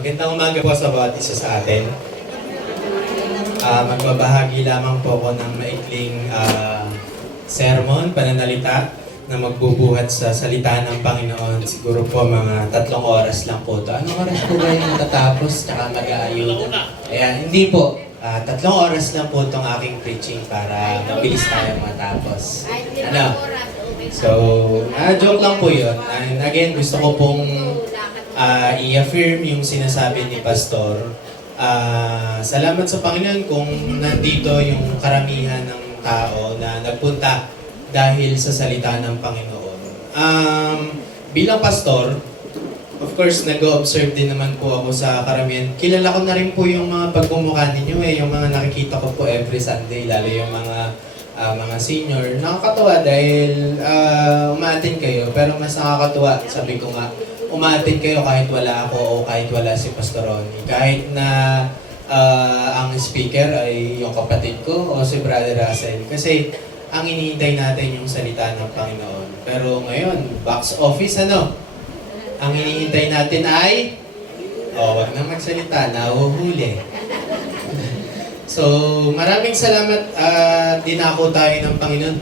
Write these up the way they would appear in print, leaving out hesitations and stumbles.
Magandang umaga po sa bawat isa sa atin. Magbabahagi lamang po ako ng maikling sermon, pananalita na magbubuhat sa salita ng Panginoon. Siguro po mga 3 oras lang po ito. Anong oras po ba yung matatapos tsaka mag-aayuda? Ayan, hindi po. 3 oras lang po itong aking preaching para mabilis tayo matapos. Ano? So, joke lang po yun. And again, gusto ko pong i-affirm yung sinasabi ni Pastor. Salamat sa Panginoon kung nandito yung karamihan ng tao na nagpunta dahil sa salita ng Panginoon. Bilang pastor, of course, nag-observe din naman po ako sa karamihan. Kilala ko na rin po yung mga pagmumukha ninyo yung mga nakikita ko po every Sunday, lalo yung mga senior. Nakakatuwa dahil umaattend kayo, pero mas nakakatuwa, sabi ko nga, umaattend kayo kahit wala ako o kahit wala si Pastor Ronnie. Kahit na ang speaker ay yung kapatid ko o si Brother Russell. Kasi ang iniintay natin yung salita ng Panginoon. Pero ngayon, box office ang iniintay natin ay, wag na magsalita, nahuhuli. So, maraming salamat dinako tayo ng Panginoon.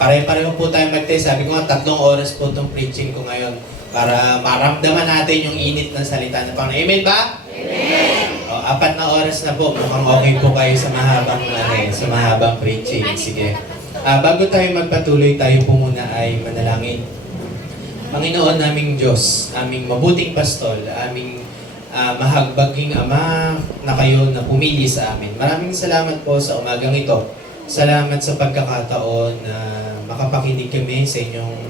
Pare-pareho po tayo mag-test. Sabi ko nga, 3 oras po itong preaching ko ngayon para maramdaman natin yung init ng salita ng Panginoon. Amen ba? Amen! 4 na oras na po. Mukhang okay po kayo sa mahabang preaching. Sige. Bago tayo magpatuloy, tayo po muna ay manalangin. Panginoon naming Diyos, aming mabuting pastol, aming mahagbaging Ama na kayo na pumili sa amin. Maraming salamat po sa umagang ito. Salamat sa pagkakataon na makapakinig kami sa inyong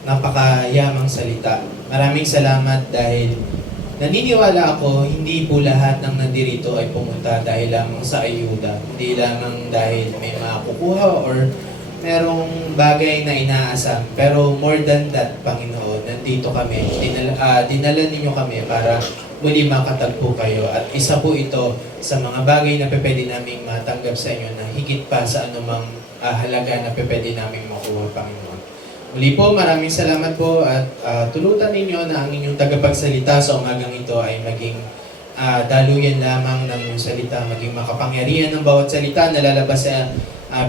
napakayamang salita. Maraming salamat dahil naniniwala ako, hindi po lahat ng nandirito ay pumunta dahil lamang sa ayuda. Hindi lamang dahil may makukuha or merong bagay na inaasam. Pero more than that, Panginoon, nandito kami. Dinala ninyo kami para muli makatagpo kayo. At isa po ito sa mga bagay na pwede naming matanggap sa inyo na higit pa sa anumang halaga na pwede naming makuha, Panginoon. Muli po, maraming salamat po at tulutan ninyo na ang inyong tagapagsalita sa umagang ito ay maging daluyan lamang ng salita, maging makapangyarihan ng bawat salita na lalabas sa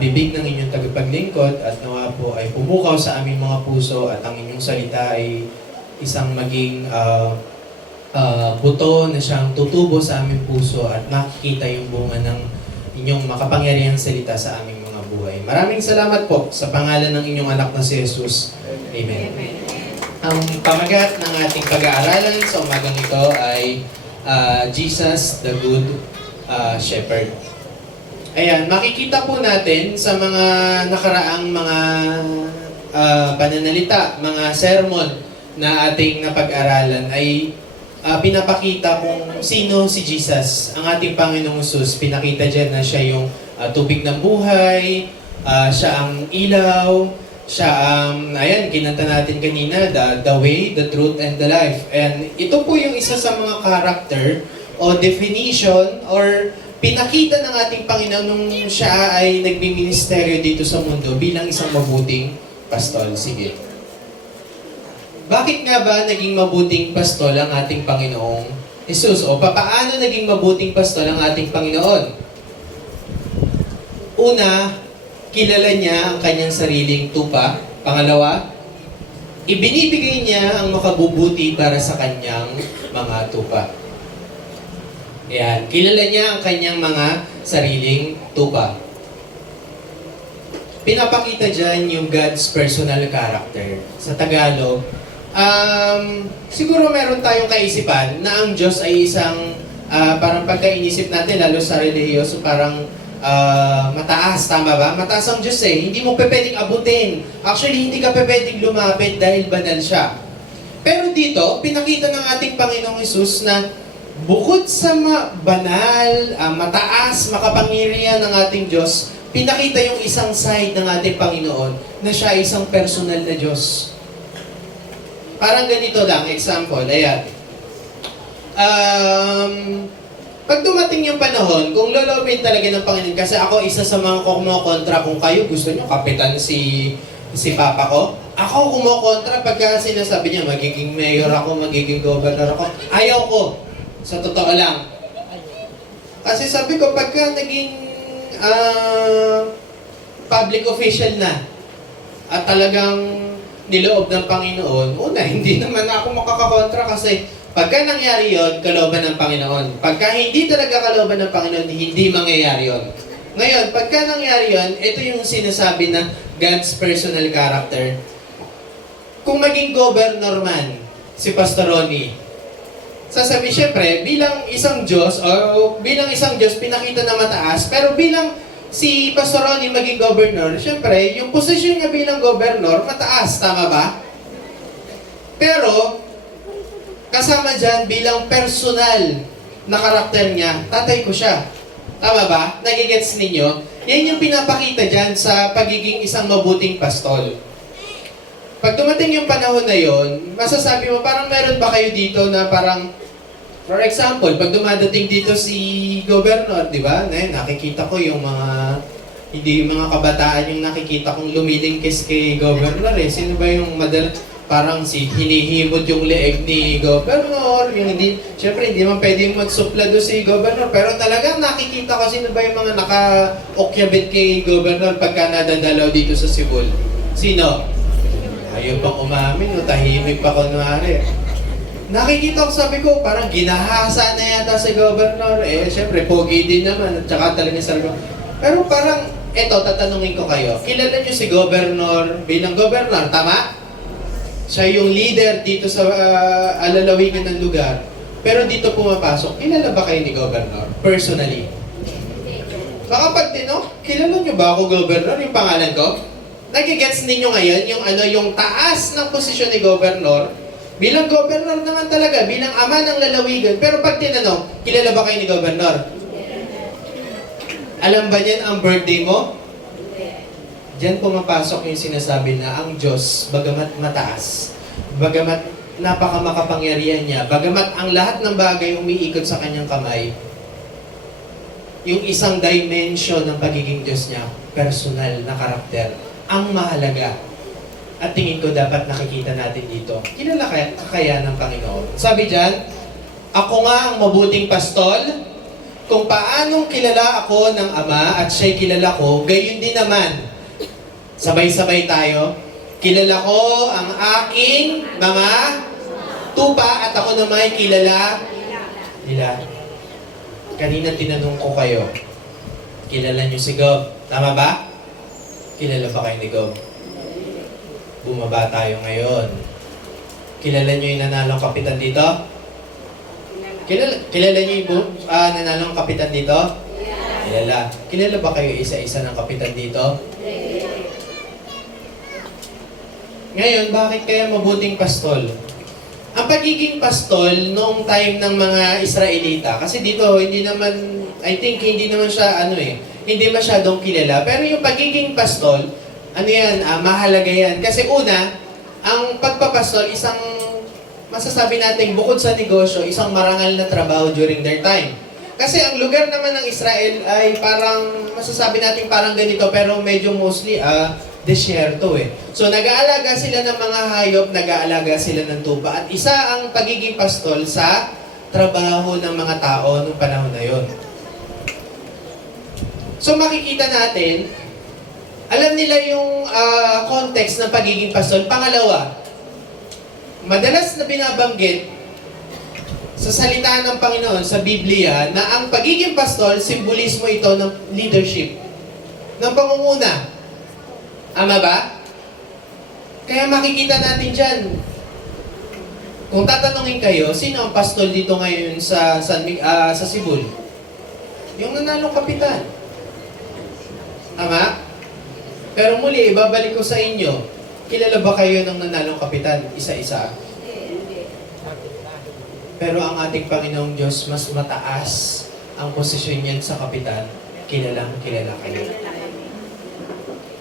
bibig ng inyong tagapaglingkod at nawa po ay pumukaw sa aming mga puso at ang inyong salita ay isang maging buto na siyang tutubo sa aming puso at makikita yung bunga ng inyong makapangyarihang salita sa aming mga buhay. Maraming salamat po sa pangalan ng inyong anak na si Jesus. Amen. Ang pamagat ng ating pag-aaralan sa umagang ito ay Jesus the Good Shepherd. Ayan, makikita po natin sa mga nakaraang mga pananalita, mga sermon na ating napag-aralan ay pinapakita kung sino si Jesus, ang ating Panginoong Jesus. Pinakita dyan na siya yung tubig ng buhay, siya ang ilaw, siya ang, ayan, kinanta natin kanina, the way, the truth, and the life. And ito po yung isa sa mga character o definition or pinakita ng ating Panginoon nung siya ay nagbiministeryo dito sa mundo bilang isang mabuting pastol. Sige. Bakit nga ba naging mabuting pastol ang ating Panginoong Jesus? O paano naging mabuting pastol ang ating Panginoon? Una, kilala niya ang kanyang sariling tupa. Pangalawa, ibinibigay niya ang makabubuti para sa kanyang mga tupa. Ayan, kilala niya ang kanyang mga sariling tupa. Pinapakita dyan yung God's personal character. Sa Tagalog, siguro meron tayong kaisipan na ang Diyos ay isang, parang pagka-inisip natin, lalo sa relihiyoso, parang mataas, tama ba? Mataas ang Diyos hindi mo pwedeng abutin. Actually, hindi ka pwedeng lumapit dahil banal siya. Pero dito, pinakita ng ating Panginoong Hesus na bukod sa banal, mataas, makapangyarihan ng ating Diyos, pinakita yung isang side ng ating Panginoon na siya ay isang personal na Diyos. Parang ganito lang, example, ayan. Pag dumating yung panahon, kung lolobin talaga ng Panginoon, kasi ako isa sa mga kumokontra, kung kayo gusto nyo, kapitan si Papa ko, ako kumokontra pagka sinasabi niya, magiging mayor ako, magiging governor ako, ayaw ko. Sa totoo lang. Kasi sabi ko, pagka naging public official na at talagang niloob ng Panginoon, una, hindi naman ako makakakontra kasi pagka nangyari yon, kalooban ng Panginoon. Pagka hindi talaga kalooban ng Panginoon, hindi mangyayari yon. Ngayon, pagka nangyari yon, ito yung sinasabi na God's personal character. Kung maging governor man, si Pastor Ronnie, sasabi, syempre, bilang isang Diyos, pinakita na mataas, pero bilang si Pastor Ronnie maging governor, syempre, yung posisyon niya bilang governor, mataas, tama ba? Pero, kasama dyan, bilang personal na karakter niya, tatay ko siya. Tama ba? Nagigets ninyo? Yan yung pinapakita dyan sa pagiging isang mabuting pastol. Pag dumating yung panahon na yon, masasabi mo, parang meron ba kayo dito na parang, for example, pag dumadating dito si Governor, di ba? Nakikita ko yung hindi yung mga kabataan yung nakikita kong lumilingkis kay Governor eh. Sino ba yung parang hinihimod yung leeg ni Governor, yung syempre hindi man pwedeng magsupla doon si Governor, pero talagang nakikita ko sino ba yung mga naka-okyabit kay Governor pagka nadadalaw dito sa Cebu. Sino? Ayaw pang umamin, no? Tahimik pa kunwari. Nakikita ko, sabi ko, parang ginahasa na yata si Governor. Syempre, pogi din naman, at saka talaga sabi ko. Pero parang, tatanungin ko kayo, kilala niyo si Governor bilang Governor, tama? Siya yung leader dito sa alalawigan ng lugar. Pero dito pumapasok, kilala ba kayo ni Governor? Personally. Baka pag kilala niyo ba ako Governor, yung pangalan ko? Nagigets ninyo ngayon yung taas ng posisyon ni Governor, bilang Governor naman talaga, bilang ama ng lalawigan. Pero pag tinanong, kilala ba kayo ni Governor? Alam ba niyan ang birthday mo? Diyan pumapasok yung sinasabi na ang Diyos, bagamat mataas, bagamat napakamakapangyarihan niya, bagamat ang lahat ng bagay umiikot sa kanyang kamay, yung isang dimension ng pagiging Diyos niya, personal na karakter, ang mahalaga. At tingin ko dapat nakikita natin dito. Kilala kaya ng Panginoon. Sabi diyan, ako nga ang mabuting pastol, kung paanong kilala ako ng Ama at siya'y kilala ko, gayon din naman. Sabay-sabay tayo. Kilala ko ang aking mga tupa at ako naman ay kilala nila. Kanina tinanong ko kayo, kilala niyo si Gob. Tama ba? Kilala ba kayo ni Gob? Bumaba tayo ngayon. Kilala niyo yung nanalong kapitan dito? Kilala niyo yung nanalong kapitan dito? Kilala. Kilala ba kayo isa-isa ng kapitan dito? Ngayon, bakit kaya mabuting pastol? Ang pagiging pastol noong time ng mga Israelita, kasi dito hindi naman siya hindi masyadong kilala. Pero yung pagiging pastol, mahalaga yan. Kasi una, ang pagpapastol, isang masasabi natin bukod sa negosyo, isang marangal na trabaho during their time. Kasi ang lugar naman ng Israel ay parang, masasabi natin parang ganito, pero medyo mostly, desyerto eh. So nag-aalaga sila ng mga hayop, nag-aalaga sila ng tupa, at isa ang pagiging pastol sa trabaho ng mga tao noong panahon na yon. So makikita natin, alam nila yung context ng pagiging pastol. Pangalawa, madalas na binabanggit sa salita ng Panginoon sa Biblia na ang pagiging pastol, simbolismo ito ng leadership, ng pangunguna. Ama ba? Kaya makikita natin dyan. Kung tatanungin kayo, sino ang pastol dito ngayon sa Cebu? Yung nanalong kapitan. Tama? Pero muli, ibabalik ko sa inyo, kilala ba kayo ng nanalong kapitan? Isa-isa. Pero ang ating Panginoong Diyos, mas mataas ang posisyon niyan sa kapitan. Kilala kayo.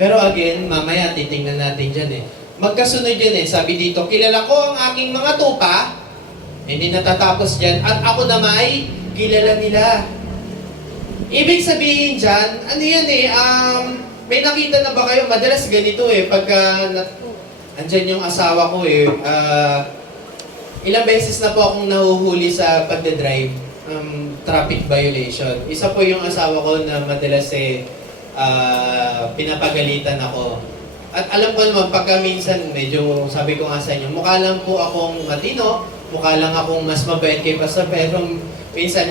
Pero again, mamaya titingnan natin dyan Magkasunod yan Sabi dito, kilala ko ang aking mga tupa, hindi natatapos dyan, at ako na kilala nila. Ibig sabihin dyan, may nakita na ba kayo? Madalas ganito pagka andyan yung asawa ko Ilang beses na po akong nahuhuli sa pagdadrive, traffic violation. Isa po yung asawa ko na madalas pinapagalitan ako. At alam ko naman, pagka minsan, medyo sabi ko nga sa inyo, mukha lang po akong matino, mukha lang akong mas mabait kay Pastor, pero minsan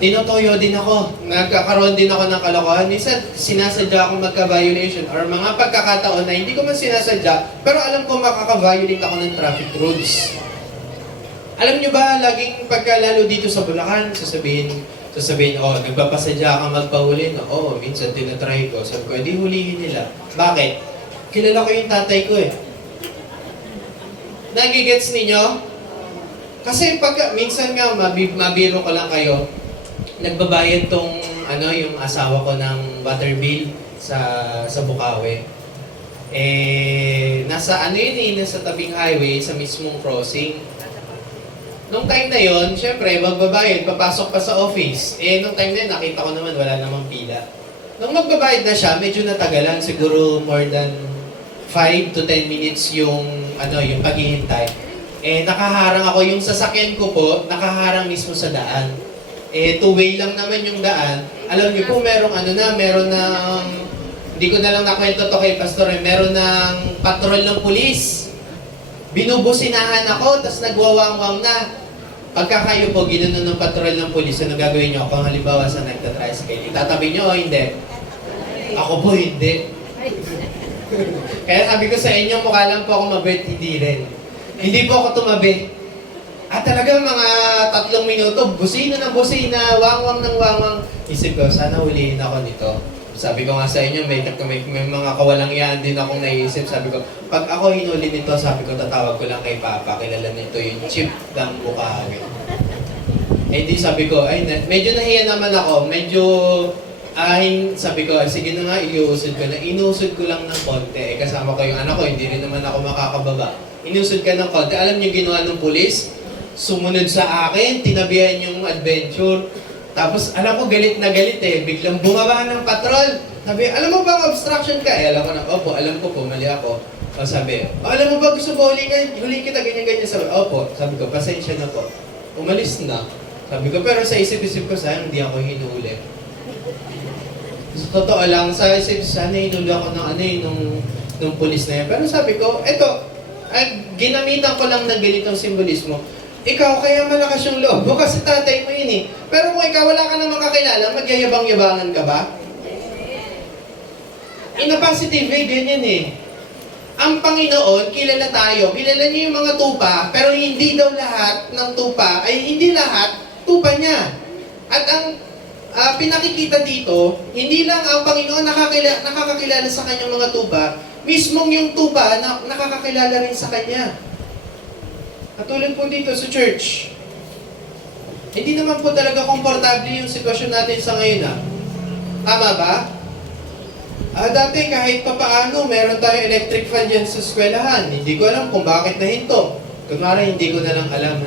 tinotoyo din ako. Nagkakaroon din ako ng kalokohan. Minsan, sinasadya akong magka-violation or mga pagkakataon na hindi ko man sinasadya, pero alam ko makaka-violate ako ng traffic rules. Alam nyo ba, laging pagkalalo dito sa Bulacan, sasabihin, oh, nagpapasadya ka magpahuli. No? Oo, minsan tinatry ko. Sabi ko, hindi hulihin nila. Bakit? Kilala ko yung tatay ko eh. Nagigets ninyo? Kasi minsan nga, mabiro ko lang kayo, nagbabayad tong, yung asawa ko ng water bill sa Bukawi. Nasa nasa tabing highway, sa mismong crossing. Nung time na yon, syempre, magbabayad, papasok pa sa office. Nung time na yun, nakita ko naman, wala namang pila. Nung magbabayad na siya, medyo natagalan, siguro more than 5 to 10 minutes yung paghihintay. Nakaharang ako, yung sasakyan ko po, nakaharang mismo sa daan. Two-way lang naman yung daan. Alam niyo po, meron ng, hindi ko na lang nakwento to kay Pastor, meron ng patrol ng pulis. Binubusinahan ako, tapos nagwawangwang na. Pagka kayo po, ginanon ng patrol ng pulis, ano gagawin nyo? Kung halimbawa sa nagtatricycle, itatabi nyo o hindi? Ako po, hindi. Kaya sabi ko sa inyo, mukha lang po ako mabait, hindi rin. Hindi po ako tumabi. At talagang mga 3 minuto, busina ng busina, wangwang ng wangwang. Isip ko, sana hulihin ako nito. Sabi ko nga sa inyo, may mga kawalang yan din akong naiisip. Sabi ko, pag ako hinuli nito, sabi ko, tatawag ko lang kay Papa. Kilala nito yung chip ng Bukawi. Di sabi ko, medyo nahiya naman ako. Medyo, sabi ko, sige na nga, iusod ko na. Inusod ko lang ng konti. Kasama ko yung anak ko, hindi rin naman ako makakababa. Inusod ka ng konti. Alam niyo ginawa ng pulis? Sumunod sa akin, tinabihan yung adventure. Tapos, alam ko, galit na galit eh. Biglang bumaba ng patrol. Sabi, alam mo ba obstruction ka? Alam ko na, opo, alam ko po, mali ako. O sabi, alam mo ba gusto mo huli kita, ganyan-ganyan. Sabi, opo. Sabi ko, pasensya na po. Umalis na. Sabi ko, pero sa isip-isip ko, sayang hindi ako hinuli. So, totoo lang, sa isip, sana hinuli ako ng nung pulis na yan. Pero sabi ko, ginamitan ko lang ng ganitong simbolismo. Ikaw, kaya malakas yung loob mo kasi tatay mo yun eh. Pero kung ikaw wala ka namang kakilala, magyayabang-yabangan ka ba? In a positive way, ganyan eh. Ang Panginoon, kilala tayo. Kilala niya yung mga tupa, pero hindi daw lahat ng tupa, hindi lahat tupa niya. At ang pinakikita dito, hindi lang ang Panginoon nakakakilala sa kanyang mga tupa, mismong yung tupa na nakakakilala rin sa kanya. Katulad po dito sa church. Hindi naman po talaga komportable yung sitwasyon natin sa ngayon. Tama ba? Dati kahit papaano, meron tayong electric fan dyan sa eskwelahan. Hindi ko alam kung bakit nahinto. Kunwari, hindi ko na lang alam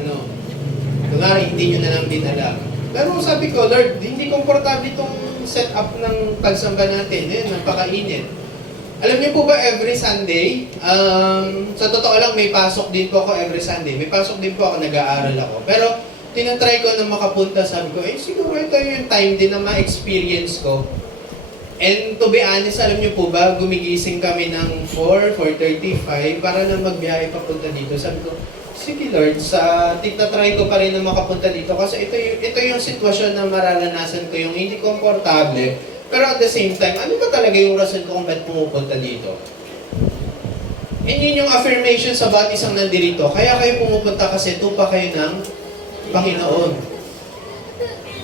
Kunwari, hindi nyo na lang din alam. Pero sabi ko, Lord, hindi komportable itong setup ng pagsamba natin. Napakainit. Alam niyo po ba every Sunday, sa totoo lang may pasok din po ako every Sunday. May pasok din po ako, nag-aaral ako. Pero tinatry ko na makapunta, sabi ko, siguro ito yung time din na ma-experience ko. And to be honest, alam niyo po ba, gumigising kami ng 4:35 para na magbiyahe papunta dito. Sabi ko, sige Lord, tinatry ko pa rin na makapunta dito kasi ito yung sitwasyon na mararanasan ko, yung hindi komportable. Pero at the same time, ano ba talaga yung rason ko kung ba't pumupunta dito? And yun yung affirmation sa bawat isang nandirito. Kaya kayo pumupunta kasi tupa kayo ng Panginoon.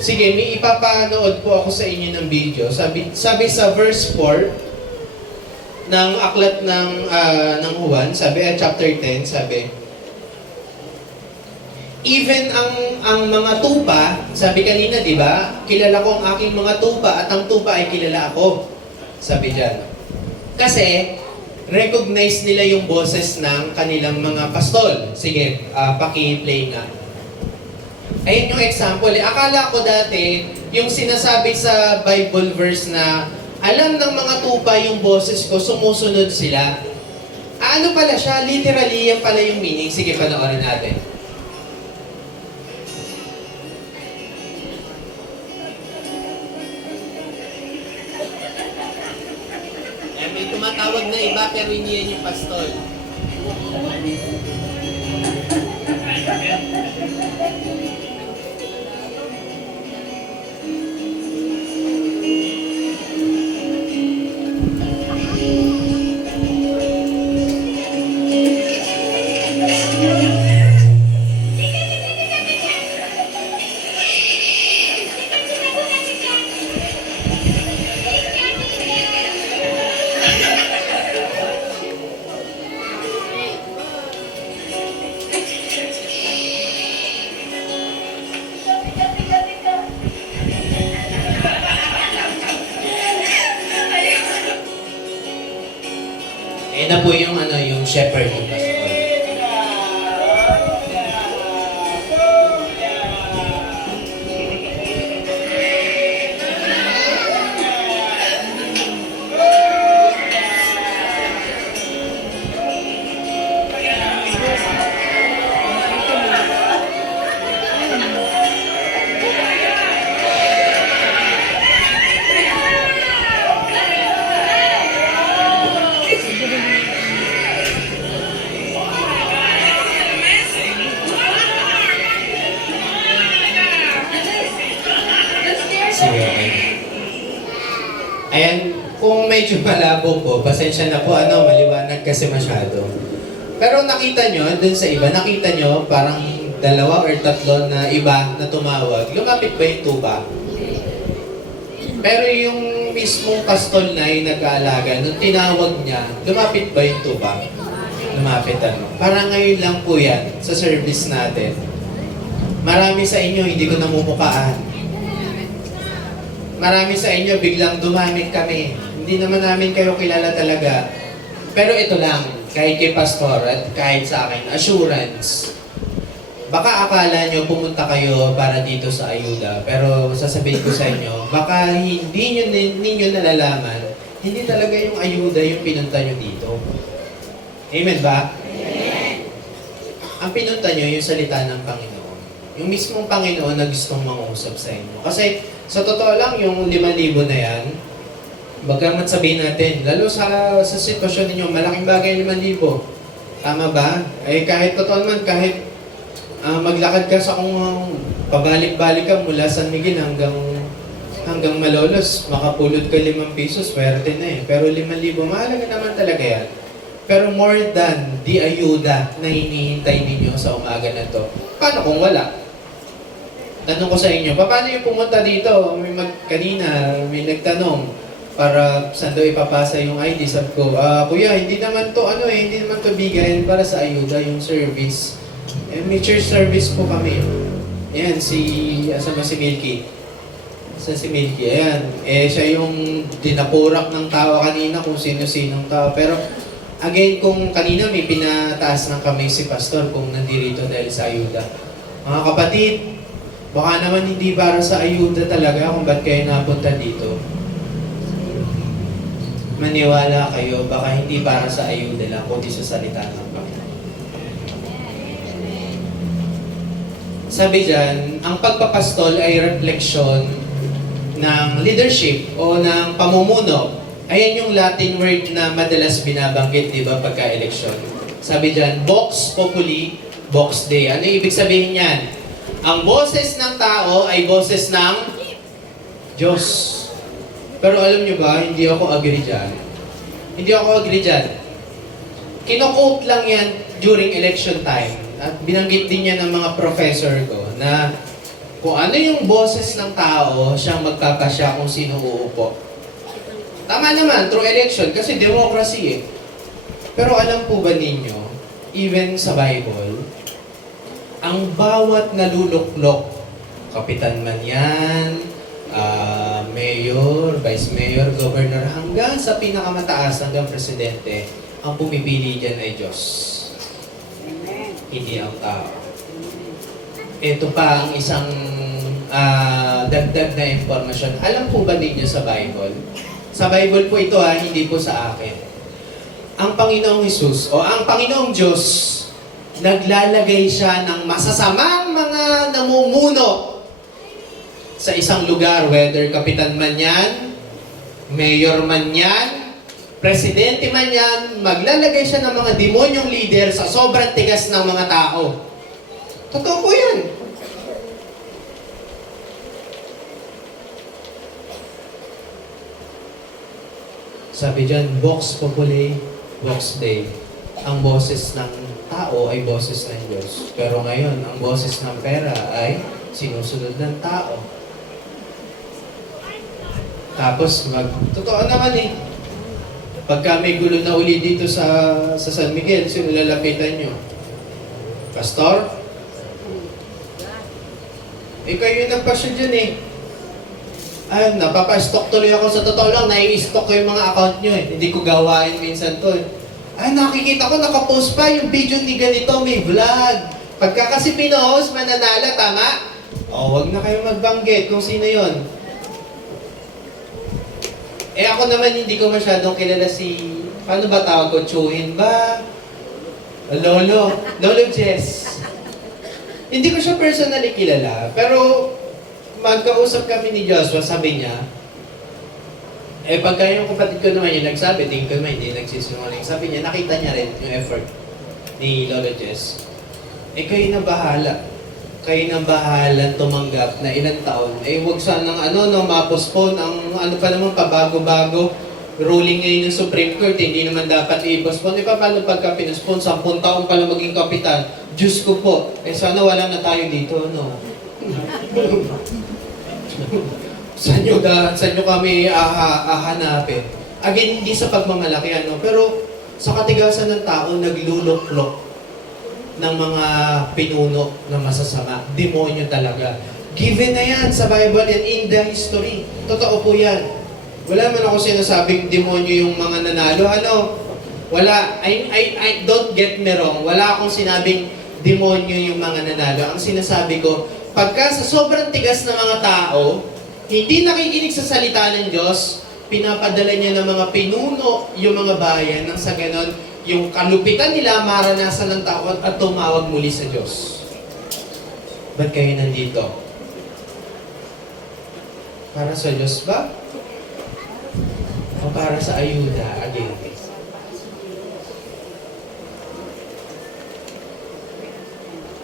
Sige, may ipapanood po ako sa inyo ng video. Sabi sa verse 4 ng aklat ng Juan, chapter 10, sabi, even ang mga tupa, sabi kanina, di ba? Kilala ko ang aking mga tupa at ang tupa ay kilala ako. Sabi dyan. Kasi, recognize nila yung boses ng kanilang mga pastol. Sige, paki-play nga. Ayun yung example. Akala ko dati, yung sinasabi sa Bible verse na alam ng mga tupa yung boses ko, sumusunod sila. Ano pala siya? Literally, yan pala yung meaning. Sige, panoorin natin. May tumatawag na iba pero hindi yan yung pastol. Ayan na po yung yung shepherd ng pastol. Sige, okay. Ayan, kung medyo malabo po, pasensya na po, maliwanag kasi masyado. Pero nakita nyo, dun sa iba, nakita nyo parang 2 or 3 na iba na tumawag. Lumapit ba yung tuba? Pero yung mismong pastol na yung nag-aalaga, nung tinawag niya, lumapit ba yung tuba? Lumapit Parang ngayon lang po yan sa service natin. Marami sa inyo, hindi ko namumukaan. Marami sa inyo, biglang dumamit kami. Hindi naman namin kayo kilala talaga. Pero ito lang, kahit kay pastor at kahit sa akin, assurance. Baka akala nyo pumunta kayo para dito sa ayuda, pero sasabihin ko sa inyo, baka hindi ninyo nalalaman, hindi talaga yung ayuda yung pinunta nyo dito. Amen ba? Amen. Ang pinunta nyo yung salita ng Panginoon. Yung mismong Panginoon na gustong mangusap sa inyo. Kasi sa totoo lang, yung 5,000 na yan, bagamat sabihin natin, lalo sa sitwasyon ninyo, malaking bagay 5,000. Tama ba? Eh kahit totoo naman, kahit maglakad ka sa kung pabalik-balik ka mula San Miguel hanggang Malolos, makapulot ka 5 pesos, swerte na eh. Pero 5,000, mahalaga naman talaga yan. Pero more than di ayuda na hinihintay ninyo sa umaga na to, paano kung wala? Tanong ko sa inyo, paano yung pumunta dito? Kanina, may nagtanong para saan daw ipapasa yung ID. Sabi ko, kuya, hindi naman to bigayan para sa ayuda, yung service. May church service po kami. Ayan, asan ba si Milky? Si Milky, ayan. Siya yung dinapurak ng tao kanina kung sino-sinong tao. Pero, again, kung kanina may pinataas ng kamay si pastor kung nandirito dahil sa ayuda. Mga kapatid, baka naman hindi para sa ayuda talaga kung ba't kayo napunta dito. Maniwala kayo, baka hindi para sa ayuda lang, kundi sa salita ng Panginoon. Sabi dyan, ang pagpapastol ay refleksyon ng leadership o ng pamumuno. Ayan yung Latin word na madalas binabanggit, di ba, pagka-eleksyon. Sabi dyan, vox populi, vox Dei. Ano ibig sabihin yan? Ang boses ng tao ay boses ng Diyos. Pero alam nyo ba, hindi ako agree dyan. Hindi ako agree dyan. Kino-quote lang yan during election time. At binanggit din yan ng mga professor ko na kung ano yung boses ng tao, siyang magpapasya kung sino uupo. Tama naman, through election, kasi democracy eh. Pero alam po ba ninyo, even sa Bible, ang bawat naluluklok, kapitan man yan, mayor, vice mayor, governor, hanggang sa pinakamataas, hanggang presidente, ang pumipili dyan ay Diyos. Amen. Hindi ang tao. Ito pa ang isang dagdag na impormasyon. Alam po ba ninyo sa Bible? Sa Bible po ito hindi po sa akin. ang Panginoong Hesus o ang Panginoong Diyos, naglalagay siya ng masasamang mga namumuno sa isang lugar, whether kapitan man yan, mayor man yan, presidente man yan, maglalagay siya ng mga demonyong leader sa sobrang tigas ng mga tao. Totoo po yan. Sabi dyan, Vox Populi, Vox Dei. Ang boses ng tao ay boses ng Diyos. Pero ngayon, ang boses ng pera ay sinusunod ng tao. Tapos, totoo naman eh. Pagka may gulo na uli dito sa San Miguel, sino lalapitan nyo? Pastor? Kayo yung nagpasyon dyan eh. Napapa-stock tuloy ako. Sa totoo lang, nai-stock ko yung mga account nyo eh. Hindi ko gawain minsan to eh. Nakikita ko nakapost pa yung video ni ganito, may vlog. Pagka kasi pinost, mananala, tama? Wag na kayo magbanggit kung sino yon. Ako naman hindi ko masyadong kilala si... Paano ba tawag ko? Chuhin ba? Lolo Jess. Hindi ko siya personally kilala, pero magkausap kami ni Joshua, sabi niya, pagka yung kapatid ko naman yung nagsabi, tingin ko naman hindi nagsisinungaling. Sabi niya, nakita niya rin yung effort ni Lolo Jess. Kayo na bahala. Kayo na bahala tumanggap na ilang taon. Huwag sanang ma-postpone ang pa naman pabago-bago. Ruling ngayon ng Supreme Court, hindi naman dapat i-postpone. Paano pagka pinospone, 10 taon pala maging kapitan? Diyos ko po, sana wala na tayo dito, Saan nyo kami hahanapin? Again, hindi sa pagmamalaki, pero sa katigasan ng tao, nagluluklok ng mga pinuno na masasama. Demonyo talaga. Given na yan sa Bible and in the history. Totoo po yan. Wala man ako sinasabing demonyo yung mga nanalo. Wala. I don't get me wrong. Wala akong sinabing demonyo yung mga nanalo. Ang sinasabi ko, pagka sa sobrang tigas ng mga tao, hindi nakikinig sa salita ng Diyos, pinapadala niya ng mga pinuno yung mga bayan nang sa ganon, yung kalupitan nila maranasan ng takot at tumawag muli sa Diyos. Ba't kayo nandito? Para sa Diyos ba? O para sa ayuda? Again.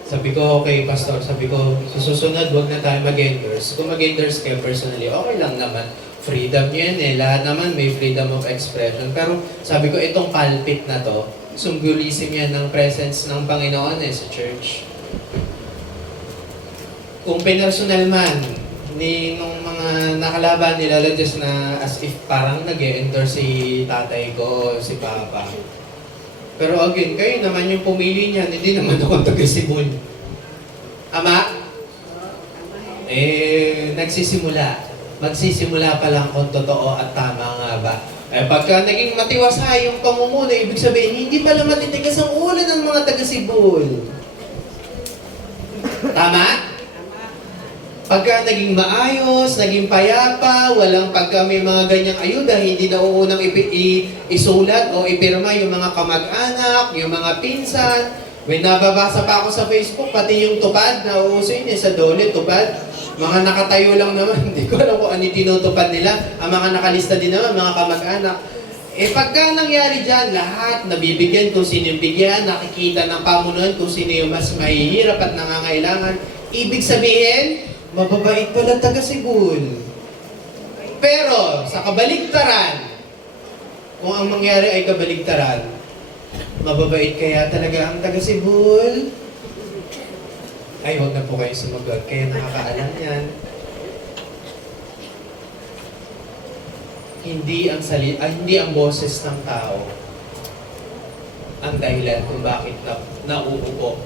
Sabi ko, okay, Pastor, sabi ko, susunod, huwag na tayo mag-endorse. Kung mag-endorse kayo personally, okay lang naman. Freedom yan eh. Lahat naman may freedom of expression. Pero sabi ko, itong pulpit na to, symbolism yan ng presence ng Panginoon sa church. Kung personal man, nung mga nakalaban nila, just na as if parang nag-endorse si tatay ko, si Papa. Pero again, kayo naman yung pumili niyan, hindi naman ako taga-Sibol. Ama? Magsisimula pa lang kung totoo at tama nga ba. Pagka naging matiwasa yung pamumuno, ibig sabihin, hindi pala matitigas ang ulo ng mga taga-Sibol. Tama? Pagka naging maayos, naging payapa, pagka may mga ganyang ayuda, hindi na uunang isulat o ipirma yung mga kamag-anak, yung mga pinsan. May nababasa pa ako sa Facebook, pati yung tupad, nauuso yun sa dole, tupad. Mga nakatayo lang naman, hindi ko alam kung ano tinutupad nila. Ang mga nakalista din naman, mga kamag-anak. Pagka nangyari dyan, lahat nabibigyan kung sino yung bigyan, nakikita ng pamunuan kung sino yung mas mahihirap at nangangailangan. Ibig sabihin, mababait pala taga-Sibol. Pero, sa kabaligtaran, kung ang mangyari ay kabaligtaran, mababait kaya talaga ang taga-Sibol? Ay, huwag na po kayo sumagot. Kaya nakakaalam yan. Hindi ang boses ng tao ang dahilan kung bakit nauupo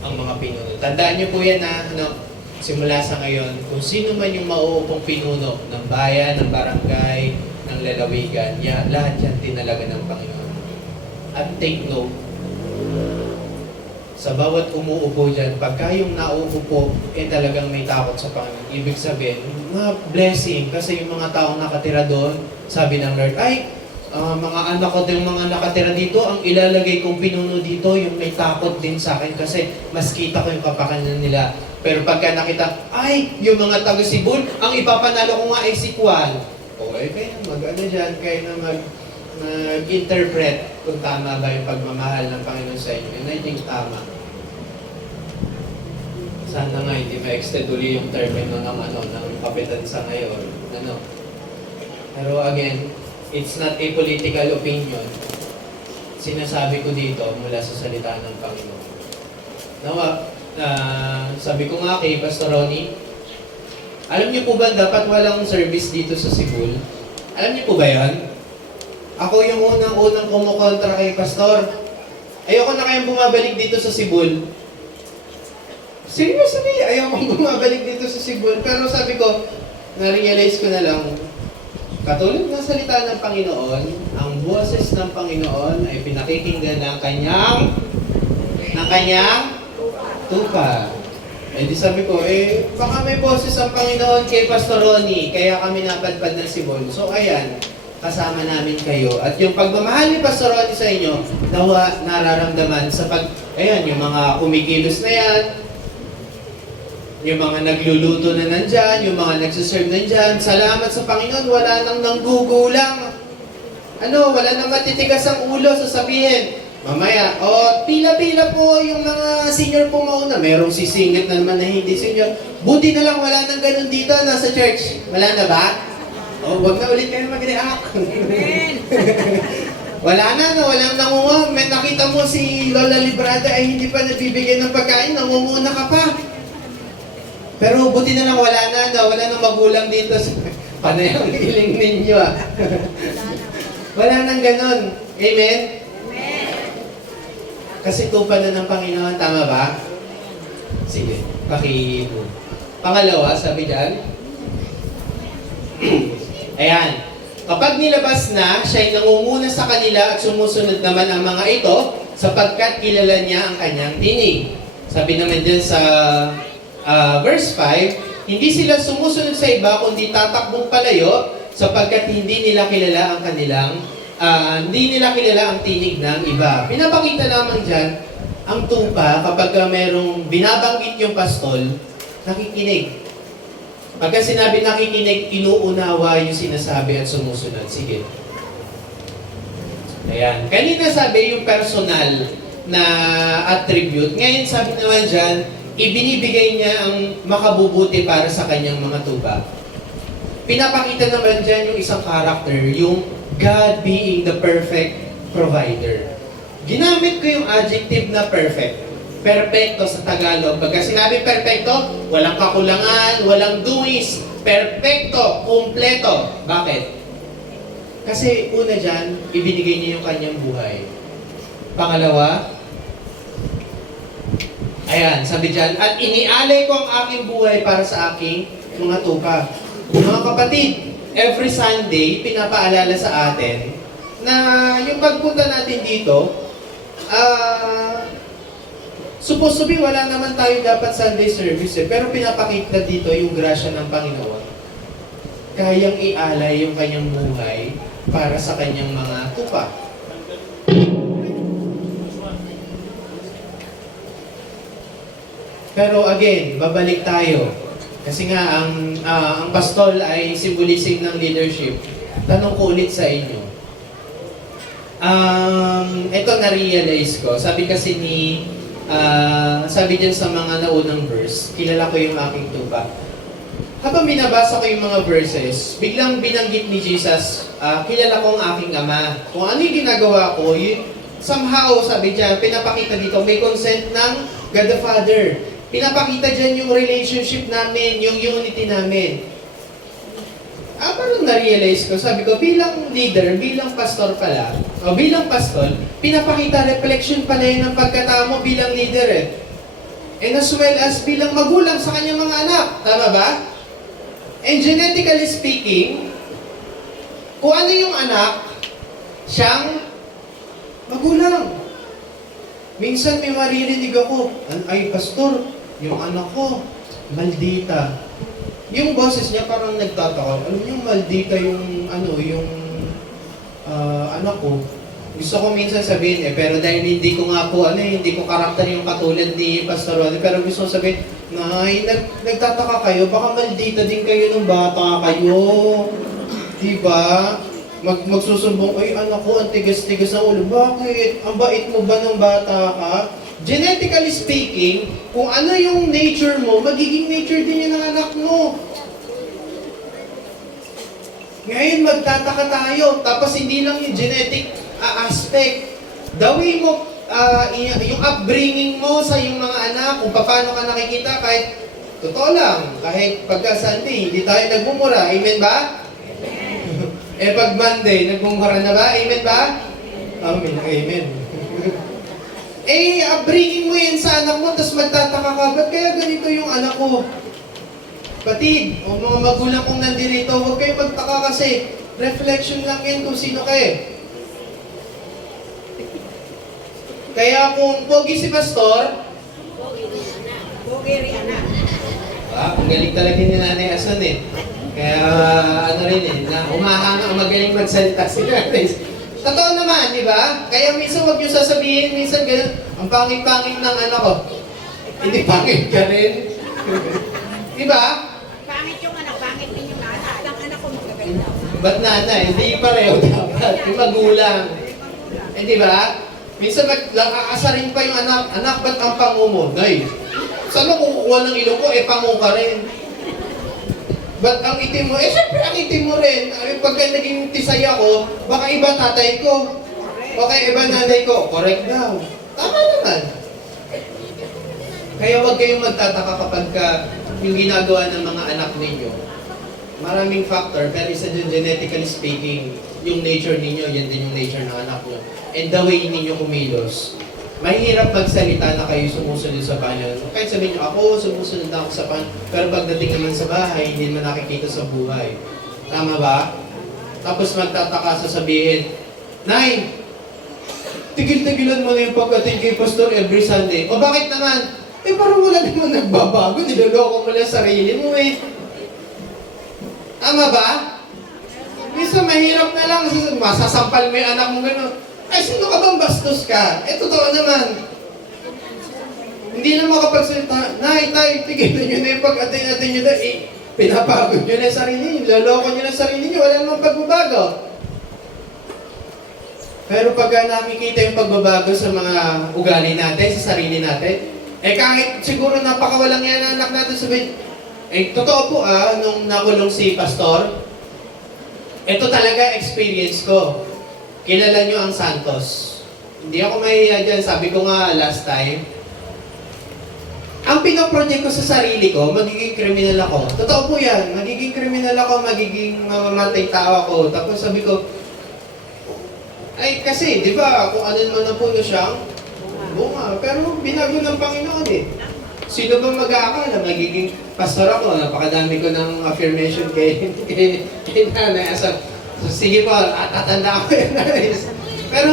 ang mga pinuno. Tandaan niyo po yan simula sa ngayon, kung sino man yung mauupong pinuno ng bayan, ng barangay, ng lalawigan, lahat yan tinalaga ng Panginoon. At take note, sa bawat umuupo dyan, pagka yung nauupo, talagang may takot sa Panginoon. Ibig sabihin, blessing, kasi yung mga taong nakatira doon, sabi ng Lord, ay, mga anak ko yung mga nakatira dito, ang ilalagay kong pinuno dito, yung may takot din sa akin kasi mas kita ko yung kapakanan nila. Pero pagka nakita, ay, yung mga taga Sibul, ang ipapanalo ko nga ay si Kwan. O, kayo na mag-ano dyan, kayo na mag-interpret kung tama ba yung pagmamahal ng Panginoon sa inyo. And I think tama. Sana nga hindi ma-extend uli yung termino ng kapitan sa ngayon. Pero again, it's not a political opinion. Sinasabi ko dito mula sa salita ng Panginoon. Sabi ko nga kay Pastor Ronnie, alam niyo po ba dapat walang service dito sa Sibul? Alam niyo po ba yan? Ako yung unang-unang kumukontra kay Pastor. Ayoko na kayang bumabalik dito sa Sibul. Seriously, ayoko bumabalik dito sa Sibul. Pero sabi ko, na-realize ko na lang, katulad ng salita ng Panginoon, ang boses ng Panginoon ay pinakikinggan ng kanyang tupa. Eh di sabi ko, baka may boses ang Panginoon kay Pastor Ronnie, kaya kami napadpad ng Sibol. So ayan, kasama namin kayo. At yung pagmamahal ni Pastor Ronnie sa inyo, nawa nararamdaman sa yung mga kumikilos na yan, yung mga nagluluto na nandyan, yung mga nagsiserve nandyan, salamat sa Panginoon, wala nang nanggugulang. Wala nang matitigas ang ulo, sasabihin. Mamaya, pila-pila po yung mga senior po mauna. Merong sisingit na naman na hindi senior. Buti na lang wala nang ganun dito, nasa church. Wala na ba? Wag na ulit kayo mag-react. Wala walang nangungo. May nakita mo si Lola Librada ay hindi pa nabibigyan ng pagkain, nangunguna ka pa. Pero buti na lang wala nang magulang dito. Panay ang hiling ninyo Wala nang ganun. Amen? Amen. Kasi tupa na ng Panginoon, tama ba? Sige, Pangalawa, sabi dyan. Ayan. Kapag nilabas na, siya'y nangunguna sa kanila at sumusunod naman ang mga ito sapagkat kilala niya ang kanyang tinig. Sabi naman dyan sa verse 5, hindi sila sumusunod sa iba kundi tatakbong palayo sapagkat hindi nila kilala ang tinig ng iba. Pinapakita lamang dyan ang tupa kapag merong binabanggit yung pastol, nakikinig. Pagka sinabi nakikinig, inuunawa yung sinasabi at sumusunod. Sige. Ayan. Kanina sabi yung personal na attribute. Ngayon sabi naman dyan, ibinibigay niya ang makabubuti para sa kanyang mga tupa. Pinapakita naman dyan yung isang character, yung God being the perfect provider. Ginamit ko yung adjective na perfect. Perfecto sa Tagalog. Pagka sinabi perfecto, walang kakulangan, walang duwis. Perfecto, kumpleto. Bakit? Kasi una dyan, ibinigay niya yung kanyang buhay. Pangalawa, ayan, sabi dyan, at inialay ko ang aking buhay para sa aking mga tupa. Mga kapatid, every Sunday, pinapaalala sa atin na yung pagpunta natin dito, supposed to be, wala naman tayo dapat Sunday service pero pinapakita dito yung grasya ng Panginoon. Kayang ialay yung kanyang buhay para sa kanyang mga tupa. Pero again, babalik tayo. Kasi nga, ang pastol ay symbolism ng leadership. Tanong ko ulit sa inyo. Ito na-realize ko. Sabi kasi sabi dyan sa mga naunang verse, kilala ko yung aking tupa. Habang binabasa ko yung mga verses, biglang binanggit ni Jesus, kilala ko ang aking ama. Kung ano yung ginagawa ko, somehow, sabi dyan, pinapakita dito, may consent ng God the Father. Pinapakita dyan yung relationship namin, yung unity namin. Parang na-realize ko, sabi ko, bilang leader, bilang pastor pala, o bilang pastor, pinapakita reflection pala yun ng pagkatao mo bilang leader And as well as bilang magulang sa kanyang mga anak. Tama ba? And genetically speaking, kung ano yung anak, siyang magulang. Minsan may maririnig ako, ay pastor, yung anak ko, maldita. Yung boses niya parang nagtataka. Alam niyo, maldita yung anak ko, gusto ko minsan sabihin pero dahil hindi ko nga po, hindi ko karakter yung katulad ni Pastor Ronnie, pero gusto ko sabihin, Nay, nagtataka kayo, baka maldita din kayo nung bata kayo. Diba? Magsusumbong, ay anak ko, ang tigas-tigas ng ulo. Bakit? Ang bait mo ba nung bata ka? Genetically speaking, kung ano yung nature mo, magiging nature din yun ng anak mo. Ngayon, magtataka tayo. Tapos hindi lang yung genetic aspect. The way mo, yung upbringing mo sa yung mga anak, kung paano ka nakikita, kahit, totoo lang, kahit pagka Sunday, hindi tayo nagmumura. Amen ba? Pag Monday, nagmumura na ba? Amen ba? Amen. Amen. Upbringing mo yan sa anak mo, tapos magtataka ka, ba't kaya ganito yung anak ko? Patid, o mga magulang kong nandirito, huwag kayo magtaka kasi reflection lang yan kung sino kayo. Kaya kung pogi si Pastor, Pogi rin anak. ang galing talaga ni Nanay Ason Kaya na umahanga, magaling magsalita si Nanay. Totoo naman, di ba? Kaya minsan huwag niyo sasabihin, minsan ganun, ang pangit-pangit ng anak ko. Hindi pangit ka rin. Di ba? Pangit yung anak, pangit din yung nanay. Ang anak ko magaganda. Ba't nanay? Hindi pareho dapat. Yung magulang. Di ba? Minsan aasarin pa yung anak. Anak, ba't ang pango mo? Nay, saan mo kukuha ng ilong ko? Pango ka rin. Ba't ang itim mo? Syempre ang itim mo rin. Pagka naging tisay ako, baka iba tatay ko. Baka iba nanay ko. Correct daw. Tama naman. Kaya huwag kayong magtataka kapag yung ginagawa ng mga anak ninyo. Maraming factor, pero isa dun, genetically speaking, yung nature ninyo, yan din yung nature ng anak nyo. And the way ninyo kumilos. Mahirap magsalita na kayo sumusunod sa Panginoon. Kahit sabihin nyo, ako sumusunod na ako sa Panginoon, pero pagdating naman sa bahay, hindi naman nakikita sa buhay. Tama ba? Tapos magtataka sasabihin, Nay, tigil-tigilan mo na yung pagdating kay Pastor every Sunday. O bakit naman? Parang wala naman nagbabago, niloloko mo lang sarili mo Tama ba? Minsan mahirap na lang, masasampal mo yung anak mo gano'n. Ay, sino ka bang bastos ka? Totoo naman. Hindi na makapagsalita, Nay, tigilan nyo na yung pag-atin nyo na, pinapagod nyo na yung sarili nyo, loloko nyo na yung sarili nyo, wala namang pagbabago. Pero pagka nakikita yung pagbabago sa mga ugali natin, sa sarili natin, kahit siguro napakawalang yan na anak natin sabihin, totoo po nung nakulong si Pastor, ito talaga experience ko. Kilala nyo ang Santos. Hindi ako mahihiya dyan. Sabi ko nga last time, ang pinoproject ko sa sarili ko, magiging kriminal ako. Totoo po yan. Magiging kriminal ako, magiging mamamatay tao ako. Tapos sabi ko, kasi, di ba, kung ano man ang puno siyang bunga. Pero binago ng Panginoon Sino ba mag-aakala? Magiging pastor ako. Napakadami ko ng affirmation kay Nanay Ason. So, sige po, tatanda ko yan. Pero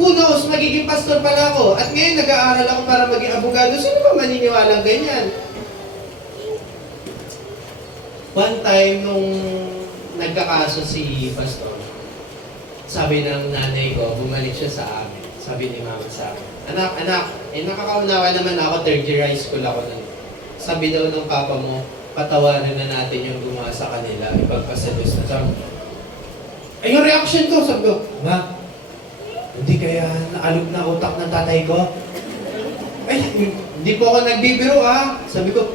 who knows, magiging pastor pala ako. At ngayon, nag-aaral ako para maging abogado. Sino ba maniniwalang ganyan? One time, nung nagkakaso si pastor, sabi ng nanay ko, bumalik siya sa amin. Sabi ni mama sa akin, Anak, nakakaunawa naman ako, third year high school ako nun. Sabi daw ng papa mo, patawarin na natin yung gumawa sa kanila, ipagpasalos na. Sabi, yung reaction ko, sabi ko, Ma, hindi kaya naalog na utak ng tatay ko? Hindi po ako nagbibiro Sabi ko,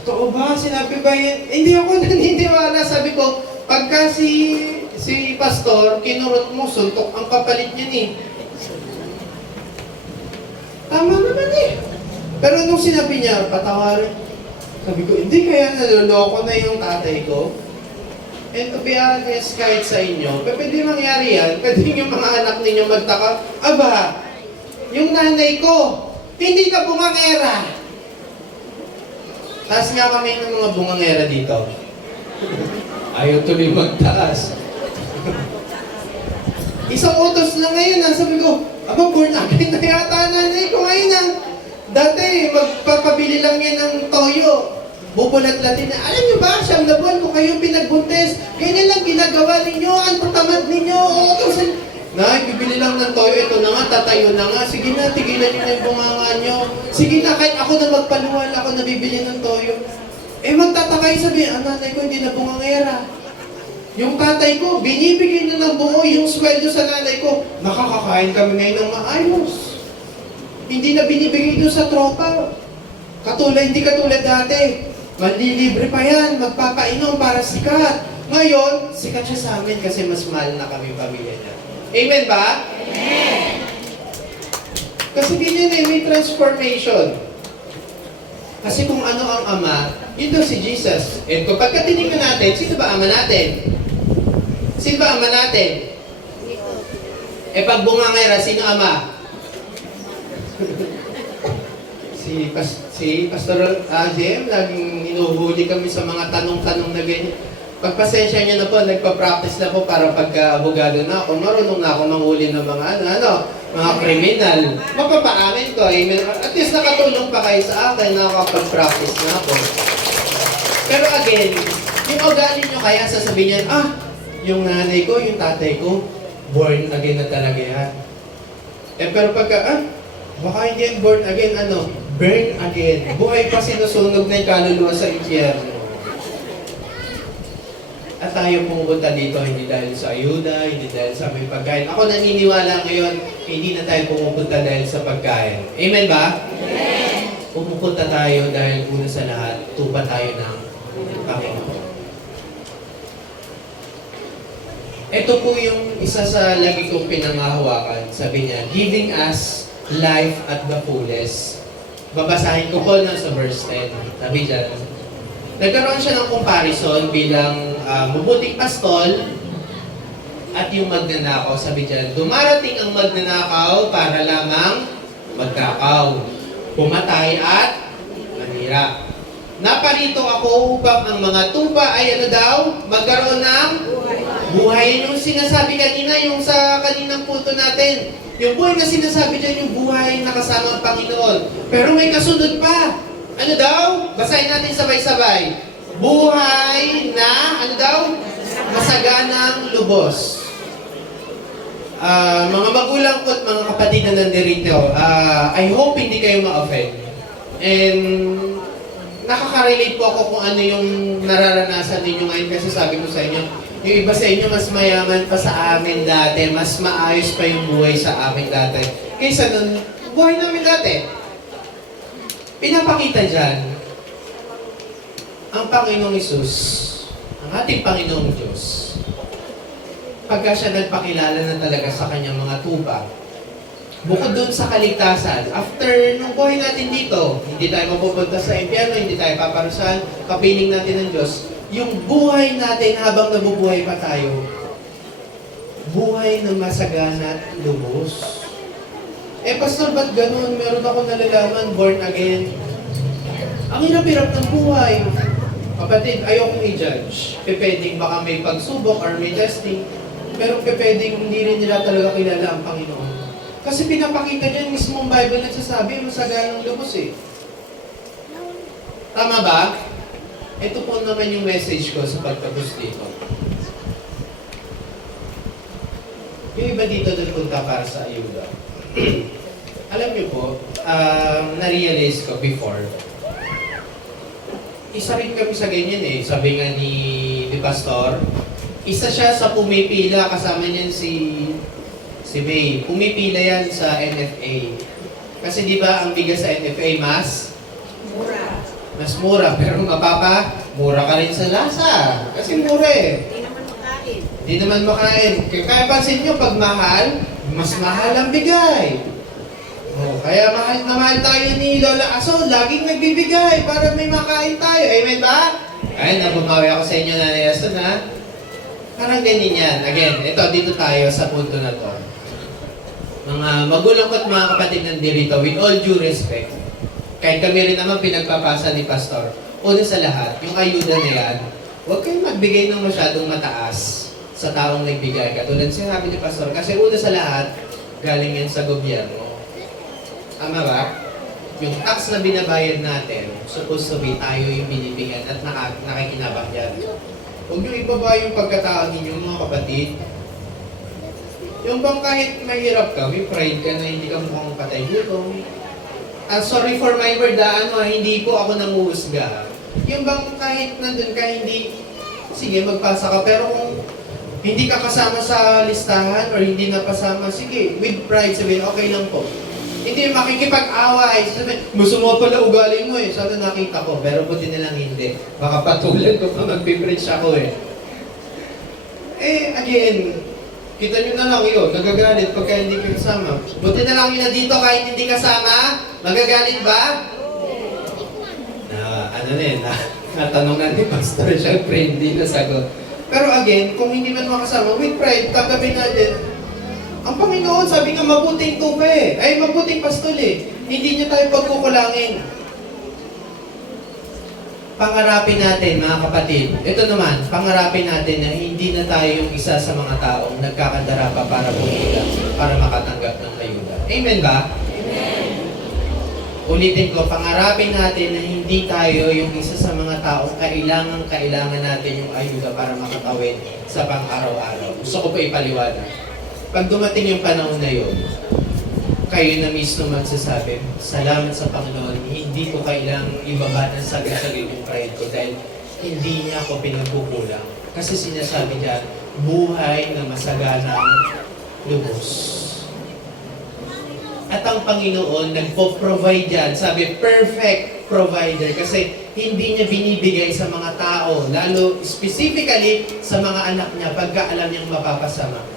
totoo ba? Sinabi ba yan? Hindi ako naniniwala. Sabi ko, pagka si pastor, kinurot mo, suntok ang kapalit niya Tama naman Pero nung sinabi niya, patawarin, sabi ko, hindi kaya naloloko na yung tatay ko? And to be honest, kahit sa inyo, pwede mangyari yan, pwede yung mga anak ninyo magtaka, aba, yung nanay ko, hindi na bungangera. Taas nga kami ng mga bungangera dito. Ayaw tuloy magtaas. Isang utos lang ngayon sabi ko, born again na yata nanay ko ngayon Dati, magpapabili lang yan ng toyo. bubulat-latin na, alam nyo ba, 9 na buwan ko kayong pinagbuntis. Ganyan lang ginagawa ninyo, ang tatamad ninyo. Nay, bibili lang ng toyo, ito na nga, tatayo na nga. Sige na, tigilan nyo na yung bunganga nyo. Sige na, kahit ako na magpaluwal, ako na bibili ng toyo. Eh, magtataka yung sabihin, ang nanay ko hindi na bungangera. Yung tatay ko, binibigay na ng buo yung sweldo sa nanay ko. Nakakakain kami ngayon ng maayos. Hindi na binibigay doon sa tropa. Hindi katulad dati. Manlilibre pa yan, magpapainom para sikat. Ngayon, sikat siya sa amin kasi mas mahal na kami pamilya niya. Amen ba? Amen! Kasi ganyan may transformation. Kasi kung ano ang Ama, yun daw si Jesus. And kung pagkatinignan natin, sino ba Ama natin? Sino ba Ama natin? Eh pag bungangera, sino Ama? si Pastor Jem, laging inuhuli kami sa mga tanong-tanong na ganyan. Pagpasensya niyo na po, nagpa-practice na po para pagka-abogado na ako, marunong na ako manghuli ng mga mga kriminal. Mapapaamin ko, amen. At least nakatulong pa kayo sa akin, nakakapag-practice na ako. Pero again, yung ugali niyo kaya sasabihin niyan, yung nanay ko, yung tatay ko, born again na talaga yan. Eh pero pagka, baka hindi yan born again, burn again. Buhay pa sinusunog na yung kaluluwa sa impyerno. At tayo pumupunta dito hindi dahil sa ayuda, hindi dahil sa may pagkain. Ako naniniwala ngayon, hindi na tayo pumupunta dahil sa pagkain. Amen ba? Amen! Pumupunta tayo dahil una sa lahat, tupa tayo ng Panginoon. Ito po yung isa sa lagi kong pinangahawakan. Sabi niya, giving us life at the fullest. Babasahin ko po na sa verse 10. Sabi dyan, nagkaroon siya ng comparison bilang mabuting pastol at yung magnanakaw. Sabi dyan, dumarating ang magnanakaw para lamang magkakaw, pumatay at manira. Naparito ako upang ang mga tupa ay magkaroon ng buhay. Yung sinasabi kanina, yung sa kaninang punto natin, yung buhay na sinasabi dyan, yung buhay na kasama ang Panginoon. Pero may kasunod pa. Basahin natin sabay-sabay. Buhay na, masaganang lubos. Mga magulang ko at mga kapatid na nandirito, I hope hindi kayo ma-offend. And nakaka-relate po ako kung ano yung nararanasan ninyo ngayon kasi sabi ko sa inyo, yung iba sa inyo mas mayaman pa sa amin dati, mas maayos pa yung buhay sa amin dati. Kaysa nun, buhay namin dati. Pinapakita dyan, ang Panginoong Isus, ang ating Panginoong Diyos, pagka siya nagpakilala na talaga sa kanyang mga tupa, bukod doon sa kaligtasan, after nung buhay natin dito, hindi tayo mapupunta sa impyerno, hindi tayo paparusahan, kapiling natin ng Diyos, yung buhay natin habang nabubuhay pa tayo, buhay na masagana at lubos. Eh, Pastor, ba't ganun? Meron ako nalalaman, born again. Ang hirap-hirap ng buhay. Kapatid, ayokong i-judge. Pwedeng baka may pagsubok or may testing, pero pwedeng hindi rin nila talaga kilala ang Panginoon. Kasi pinapakita niya yung mismong Bible nagsasabi, masaganang lubos eh. Tama ba? Ito po naman yung message ko sa pagtapos dito. Yung iba dito nagpunta para sa ayuda. Alam niyo po, na-realize ko before, isa rin kami sa ganyan eh. Sabi nga ni Pastor, isa siya sa pumipila, kasama niyan si May. Pumipila yan sa NFA. Kasi di ba ang bigas sa NFA mas mura, pero mura ka rin sa lasa. Kasi mura eh. Hindi naman makain. Kaya pansin nyo, pag mahal, mas mahal ang bigay. Kaya mahal na mahal tayo ni Lola Aso, laging nagbibigay para may makain tayo. Amen ba? Ay, nabumawi ako sa inyo, Nanay Aso, na parang ganyan yan. Again, dito tayo sa punto na to. Mga magulang ko at mga kapatid nandirito, with all due respect, kahit kami rin naman pinagpapasa ni Pastor, una sa lahat, yung ayuda na yan, huwag kayong magbigay ng masyadong mataas sa taong nagbigay. Katulad sinabi ni Pastor, kasi una sa lahat, galing yan sa gobyerno. Tama ba? yung tax na binabayad natin, supposed to be tayo yung binibigyan at nakikinabang yan. Huwag nyo ibaba yung pagkatao ninyo mga kapatid. Yung bang kahit mahirap ka, may pride ka na hindi ka mukhang patay gutom. Sorry for my word, hindi po ako nanguhusga. Yung bang kahit nandun ka, hindi, sige magpasa ka, pero kung hindi ka kasama sa listahan or hindi napasama, sige, with pride sabihin, okay lang po. Hindi makikipag-away. Sabi, gusto mo pala ugali mo eh. Sana nakita ko. Pero buti nilang hindi. Baka patulan ko pa mag-preach ako eh. Again, kita nyo na lang yun. Nagagalit pagka hindi ka kasama. Buti na lang yun na dito kahit hindi kasama. Magagalit ba? Natanongan ni Pastor. Siyempre, hindi nasagot. Pero again, kung hindi man makasama, with pride, tanggapin natin. Ang Panginoon, sabi nga, mabuting tupa eh. Ay, mabuting pastol eh. Hindi niya tayo pagkukulangin. Pangarapin natin, mga kapatid. Ito naman, pangarapin natin na hindi na tayo yung isa sa mga taong nagkakandara pa para pumila, para makatanggap ng ayuda. Amen ba? Amen. Ulitin ko, pangarapin natin na hindi tayo yung isa sa mga taong kailangan natin yung ayuda para makatawid sa pang-araw-araw. Gusto ko pa ipaliwanag. Pag dumating yung panahon na yun, kayo na mismo magsasabi, salamat sa Panginoon, hindi ko kailangang ibaba ng saglit-saglit yung pride ko dahil hindi niya ako pinagkukulang. Kasi sinasabi niya, buhay na masaganang lubos. At ang Panginoon, nagpo-provide yan. Sabi, perfect provider. Kasi hindi niya binibigay sa mga tao, lalo specifically sa mga anak niya, pagka alam niyang mapapasama.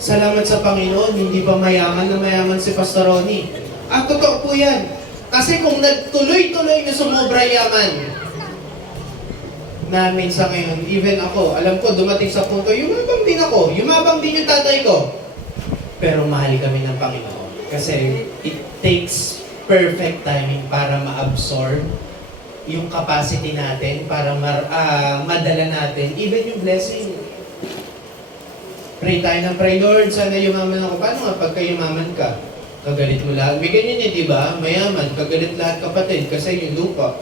Salamat sa Panginoon, hindi pa mayaman na mayaman si Pastor Ronnie. At totoo po yan. Kasi kung nagtuloy-tuloy na sumobra yaman namin sa ngayon, even ako, alam ko, dumating sa punto, yumabang din ako, yumabang din yung tatay ko. Pero mahal kami ng Panginoon. Kasi it takes perfect timing para ma-absorb yung capacity natin, para madala natin, even yung blessing. Pray tayo ng pray, Lord, sana yumaman ako. Paano nga pagka yumaman ka? Kagalit mo lahat. May ganyan yun, di ba? Mayaman, kagalit lahat kapatid kasi yung lupa.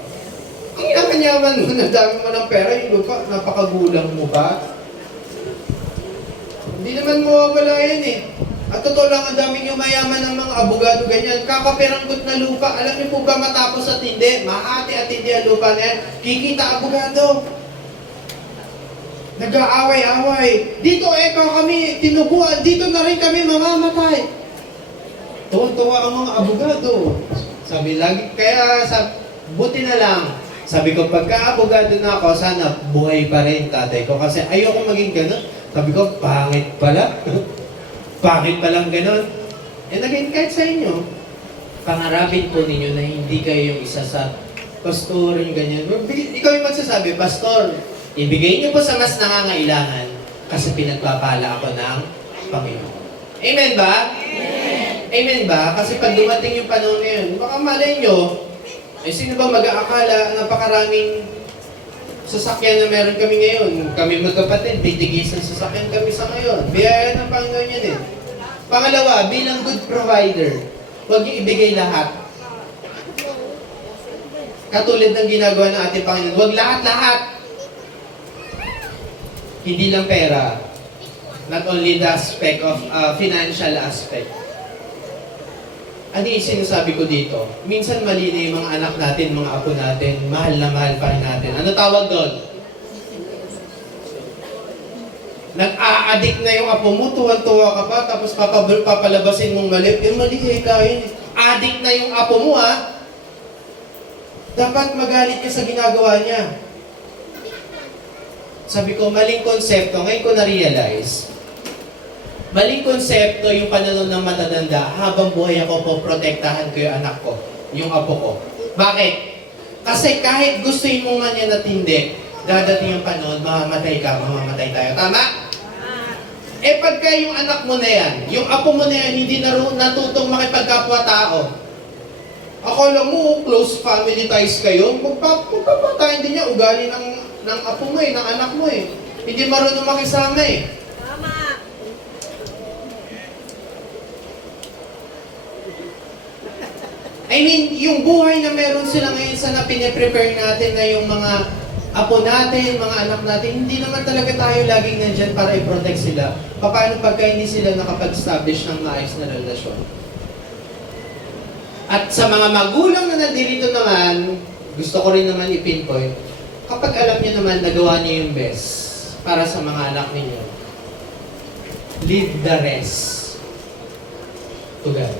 Ang yaman-yaman mo, nadami mo ng pera, yung lupa, napakagulang mo ba? Hindi naman mawawala yan eh. At totoo lang, ang daming yung mayaman ng mga abogado ganyan. Kakaperanggot na lupa. Alam niyo po ba matapos at hindi? Mahati at hindi ang lupa na yan. Kikita abogado. Nag-aaway-away. Dito kami tinubuan. Dito na rin kami mamamatay. Tuwa-tuwa ang mga abogado. Sabi lagi, buti na lang. Sabi ko, pagka-abogado na ako, sana buhay pa rin tatay ko. Kasi ayoko maging ganun. Sabi ko, pangit pala. Pangit palang ganun. Again, kahit sa inyo, pangarapin po ninyo na hindi kayo yung isa sa pastor, yung ganyan. Ikaw yung magsasabi, Pastor, ibigay niyo po sa mas nangangailangan kasi pinagpapala ako ng Panginoon. Amen ba? Amen. Amen ba? Kasi pag dumating yung panahon na yun, baka malay nyo, sino ba mag-aakala napakaraming sasakyan na meron kami ngayon? Kami magkapatid, bitigis ng sasakyan kami sa ngayon. Biyaya ng Panginoon yan eh. Pangalawa, bilang good provider, huwag niyo ibigay lahat. Katulad ng ginagawa ng ating Panginoon, huwag lahat-lahat. Hindi lang pera. Not only the aspect of financial aspect. Ano yung sinasabi ko dito? Minsan mali na yung mga anak natin, mga apo natin, mahal na mahal pa rin natin. Ano tawag doon? Nag-a-addict na yung apo mo, tuwan-tuwa ka pa, tapos papalabasin mong mali. Yung mali kayo, addict na yung apo mo ha. Dapat magalit ka sa ginagawa niya. Sabi ko, maling konsepto. Ngayon ko na-realize, maling konsepto yung pananaw ng matatanda, habang buhay ako po, protektahan ko yung anak ko, yung apo ko. Bakit? Kasi kahit gustuin mo man yan at hindi, dadating yung panahon, mamamatay ka, mamamatay tayo. Tama? Pagka yung anak mo na yan, yung apo mo na yan, hindi natutong makipagkapwa-tao. Akala mo, close family ties kayo, magpapatayin din niya, ugali ng apo mo ng anak mo Hindi marunong makisama I mean, yung buhay na meron sila ngayon sana piniprepare natin na yung mga apo natin, mga anak natin, hindi naman talaga tayo laging nandyan para i-protect sila. Paano pagka hindi sila nakapag-establish ng maayos na relasyon? At sa mga magulang na nandirito naman, gusto ko rin naman i-pinpoint, kapag alam niyo naman nagawa niyo yung best para sa mga anak ninyo, leave the rest to God.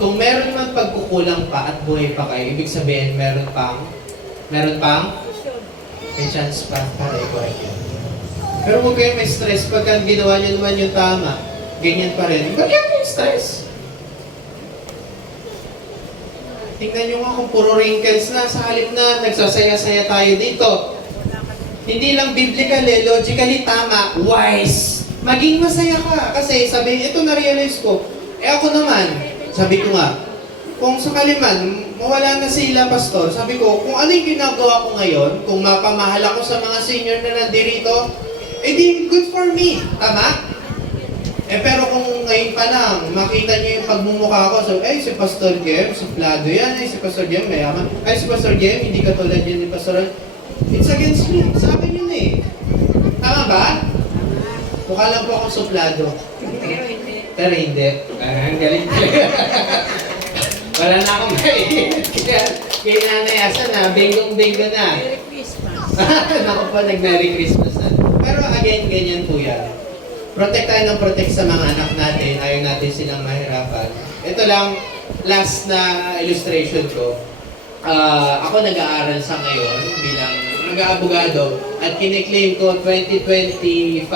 Kung meron man pagkukulang pa at buhay pa kayo, ibig sabihin meron pang may chance pa para i-correct yun. Pero huwag kayo may stress pagka ginawa niyo naman yung tama. Ganyan pa rin. Ba't kayo may stress? Tingnan nyo nga kung puro wrinkles na sa halip na nagsasaya-saya tayo dito. Hindi lang biblical logically tama, wise. Maging masaya ka. Kasi sabi, ito na-realize ko. Ako naman, sabi ko nga, kung sakali man, mawala na sila, pastor, sabi ko, kung ano yung ginagawa ko ngayon, kung mapamahal ako sa mga senior na nandirito, di good for me. Tama? Pero kung ngayon pa lang, makita niyo yung pagmumukha ko, so, si Pastor Jem, suplado yan, si Pastor Jem, mayaman. Si Pastor Jem, hindi katulad yun ni Pastor Jem. It's against me. Sa akin yun eh. Tama ba? Mukha lang po akong suplado. Pero hindi. Ang galing talaga. Wala na akong maiit. Kaya nanayasan na, bengong-bengo na. Merry Christmas. Naku po, nag-Merry Christmas na. Pero again, ganyan po yan. Protect tayo ng protect sa mga anak natin. Ayaw natin silang mahirapan. Ito lang, last na illustration ko. Ako nag-aaral sa ngayon bilang nag-aabogado at kiniklaim ko 2025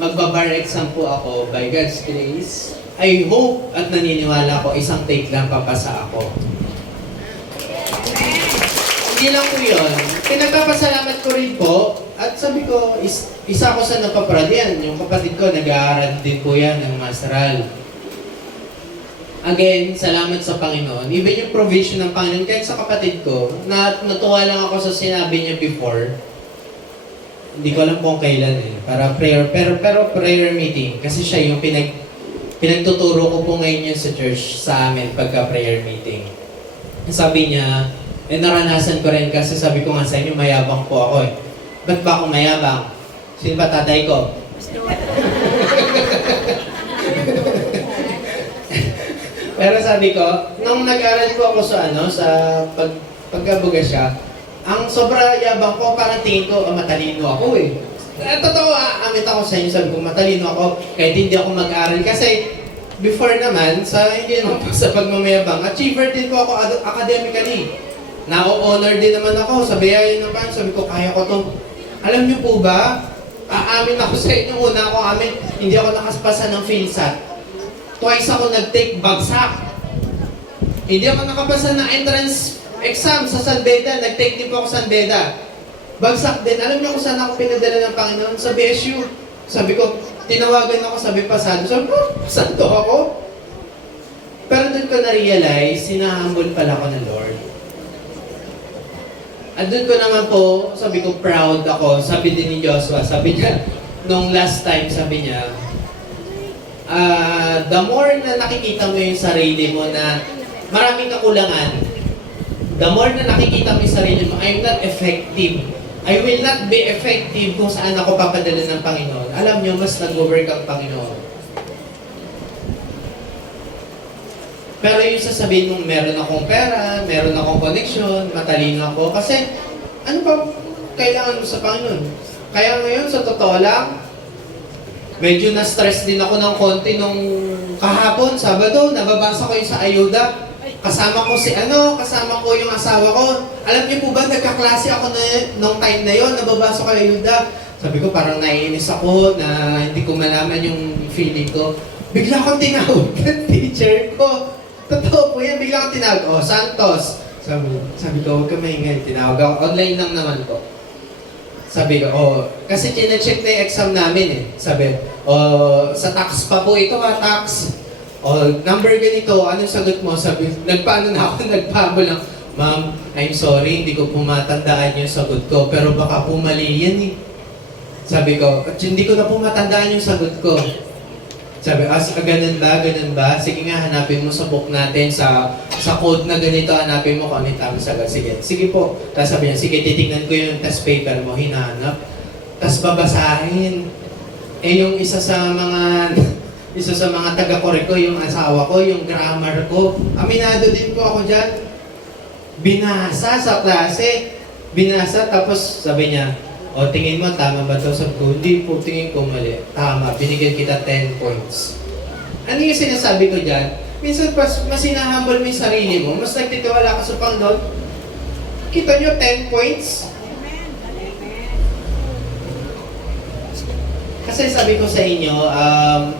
magbabar exam po ako by God's grace. I hope at naniniwala ko isang take lang papasa ako. Hindi lang po yun. Pinagpapasalamat ko rin po at sabi ko, isa ko sa napaparadian. Yung kapatid ko, nag-aaral din po yan ng masteral. Again, salamat sa Panginoon. Even yung provision ng Panginoon, kahit sa kapatid ko, natuwa lang ako sa sinabi niya before. Hindi ko alam kung kailan eh. Para prayer, pero prayer meeting. Kasi siya yung pinagtuturo ko po ngayon yun sa church sa amin pagka prayer meeting. Sabi niya, naranasan ko rin kasi sabi ko nga sa inyo, mayabang po ako eh. Ba't ba ako mayabang? Sino ba tatay ko? Pero sabi ko, nung nag-aral po ako sa pagkabuga siya, ang sobra yabang ko, parang tingin ko, matalino ako eh. Totoo, amit ako sa inyo, sabi ko, matalino ako, kahit hindi ako mag-aral. Kasi, before naman, hindi naman po sa pagmamayabang, achiever din po ako academically. Na-honor din naman ako, sabi ko, kaya ko to. Alam niyo po ba, aamin ako sa inyo, una ako amin, hindi ako nakaspasa ng PhilSat. Twice ako nag-take bagsak. Hindi ako nakapasa ng entrance exam sa San Beda, nag-take din po ako sa San Beda. Bagsak din. Alam niyo kung saan ako pinadala ng Panginoon? Sa BSU. Sabi ko, tinawagan ako, sabi pasado. Sabi ko, santo ako. Pero doon ko na-realize, sinahambol pala ako ng Lord. At doon ko naman po, sabi ko, proud ako. Sabi din ni Joshua, sabi niya, nung last time, sabi niya, the more na nakikita mo yung sarili mo na maraming kakulangan, the more na nakikita mo yung sarili mo, I'm not effective. I will not be effective kung saan ako papadala ng Panginoon. Alam niyo, mas nag-work ang Panginoon. Pero yung sasabihin mong meron akong pera, meron akong connection, matalino ako, kasi ano ba kailangan mo sa Panginoon? Kaya ngayon, sa totoo lang, medyo na-stress din ako ng konti nung kahapon, Sabado, nababasa ko yung sa ayuda. Kasama ko kasama ko yung asawa ko. Alam niyo po ba, nagkaklase ako nung time na yon, nababasa ko yung ayuda. Sabi ko, parang naiinis ako na hindi ko malaman yung feeling ko. Bigla akong tinawag ng teacher ko. Totoo po yan, bigla akong tinawag. Santos. Sabi ko, huwag ka maingay. Tinawag ako. Online lang naman po. Sabi ko, kasi chine-check na yung exam namin eh. Sabi, sa tax pa po ito tax. Number ganito, anong sagot mo? Sabi, nagpaano na ako, nagpabol lang. Ma'am, I'm sorry, hindi ko pumatandaan yung sagot ko, pero baka pumali yan eh. Sabi ko, hindi ko na pumatandaan yung sagot ko. Sabi, ganun ba, ganun ba? Sige nga, hanapin mo sa book natin, sa code na ganito, hanapin mo kung ano yung tamang sagot. Sige po. Tapos sabi niya, sige, titignan ko yung test paper mo, hinahanap. Tapos babasahin. Yung isa sa mga taga-kore ko, yung asawa ko, yung grammar ko. Aminado din po ako dyan. Binasa sa klase. Binasa, tapos sabi niya, o tingin mo, tama ba ito? Sabi ko, hindi po, tingin ko mali. Tama, binigyan kita 10 points. Ano yung sinasabi ko dyan? Minsan, mas hinahambol mo yung sarili mo, mas nagtitiwala ka sa Panginoon. Kita nyo, 10 points. Kasi sabi ko sa inyo,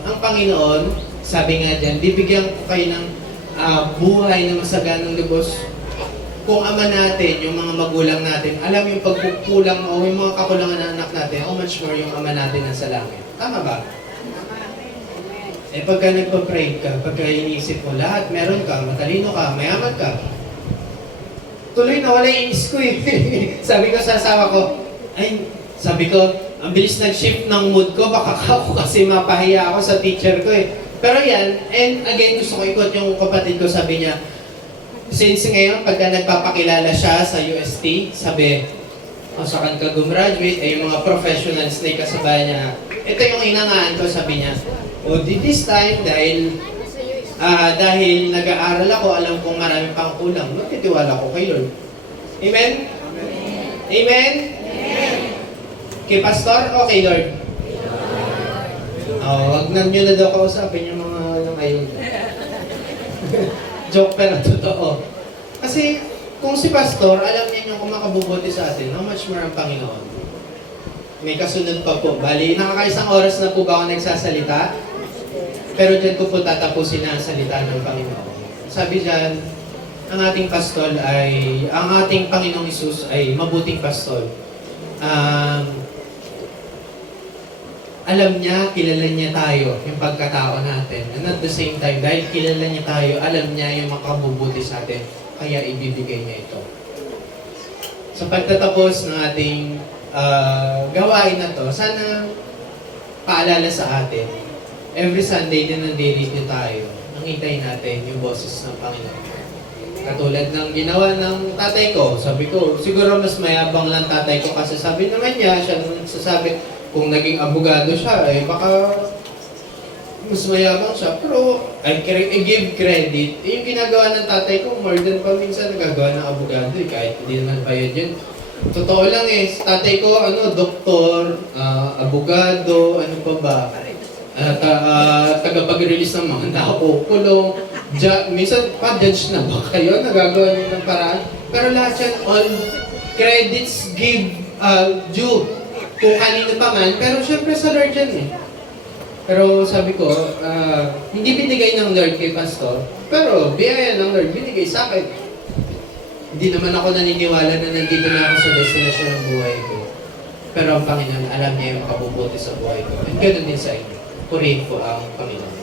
ang Panginoon, sabi nga dyan, bibigyan ko kayo ng buhay na masaganang lubos. Kung ama natin, yung mga magulang natin, alam yung pagkukulang o yung mga kakulangan ng anak natin, how much more yung ama natin nasa langit. Tama ba? Pagka nagpa-pray ka, pagka iniisip mo lahat, meron ka, matalino ka, mayaman ka, tuloy na wala yung inis ko Sabi ko sa asawa ko, sabi ko, ang bilis nag-shift ng mood ko, baka ako kasi mapahiya ako sa teacher ko Pero yan, and again, gusto ko ikot yung kapatid ko, sabi niya, since ngayon, pagka nagpapakilala siya sa UST, sabi, saan ka gumraduate, yung mga professionals na kasabay niya. Ito yung inangaan ko, sabi niya, this time, dahil nag-aaral ako, alam kong marami pang kulang, magtitiwala ko kay Lord. Amen? Amen? Kay Pastor o kay Lord? Wag na nyo na daw kausapin yung mga ngayon. Joke pero totoo. Kasi kung si Pastor, alam niya yung kung makabubuti sa atin, how much more ang Panginoon? May kasunod pa po. Bali, nakakaisang oras na po ba ako nagsasalita? Pero dyan ko po tatapusin na ang salita ng Panginoon. Sabi dyan, ang ating Panginoong Isus ay mabuting pastol. Alam niya, kilala niya tayo, yung pagkatao natin. And at the same time, dahil kilala niya tayo, alam niya yung makabubuti sa atin, kaya ibibigay niya ito. Sa pagtatapos ng ating gawain na to, sana paalala sa atin, every Sunday din nandinig niyo tayo, nakitay natin yung boses ng Panginoon. Katulad ng ginawa ng tatay ko, sabi ko, siguro mas mayabang lang tatay ko kasi sabi naman niya, siya nung sasabi, kung naging abogado siya, baka mas mayabang siya. Pero, I give credit. Yung ginagawa ng tatay ko, more than pa minsan nagagawa ng abogado, kahit hindi naman bayad yun. Totoo lang tatay ko, doktor, abogado, ano pa ba? Tagapag-release ng mga nakukulong. Minsan pa, judge na ba kayo? Nagagawa niyo ng paraan. Pero lahat yan, all credits due. Kung kanino pa man, pero syempre sa Lord yan Pero sabi ko, hindi binigay ng Lord kay Pastor, pero biyaya ng Lord binigay sa akin. Hindi naman ako naniniwala na nandito na ako sa destinasyon ng buhay ko. Pero ang Panginoon, alam niya yung makabubuti sa buhay ko. And ganoon din sa inyo. Purihin ko ang Panginoon.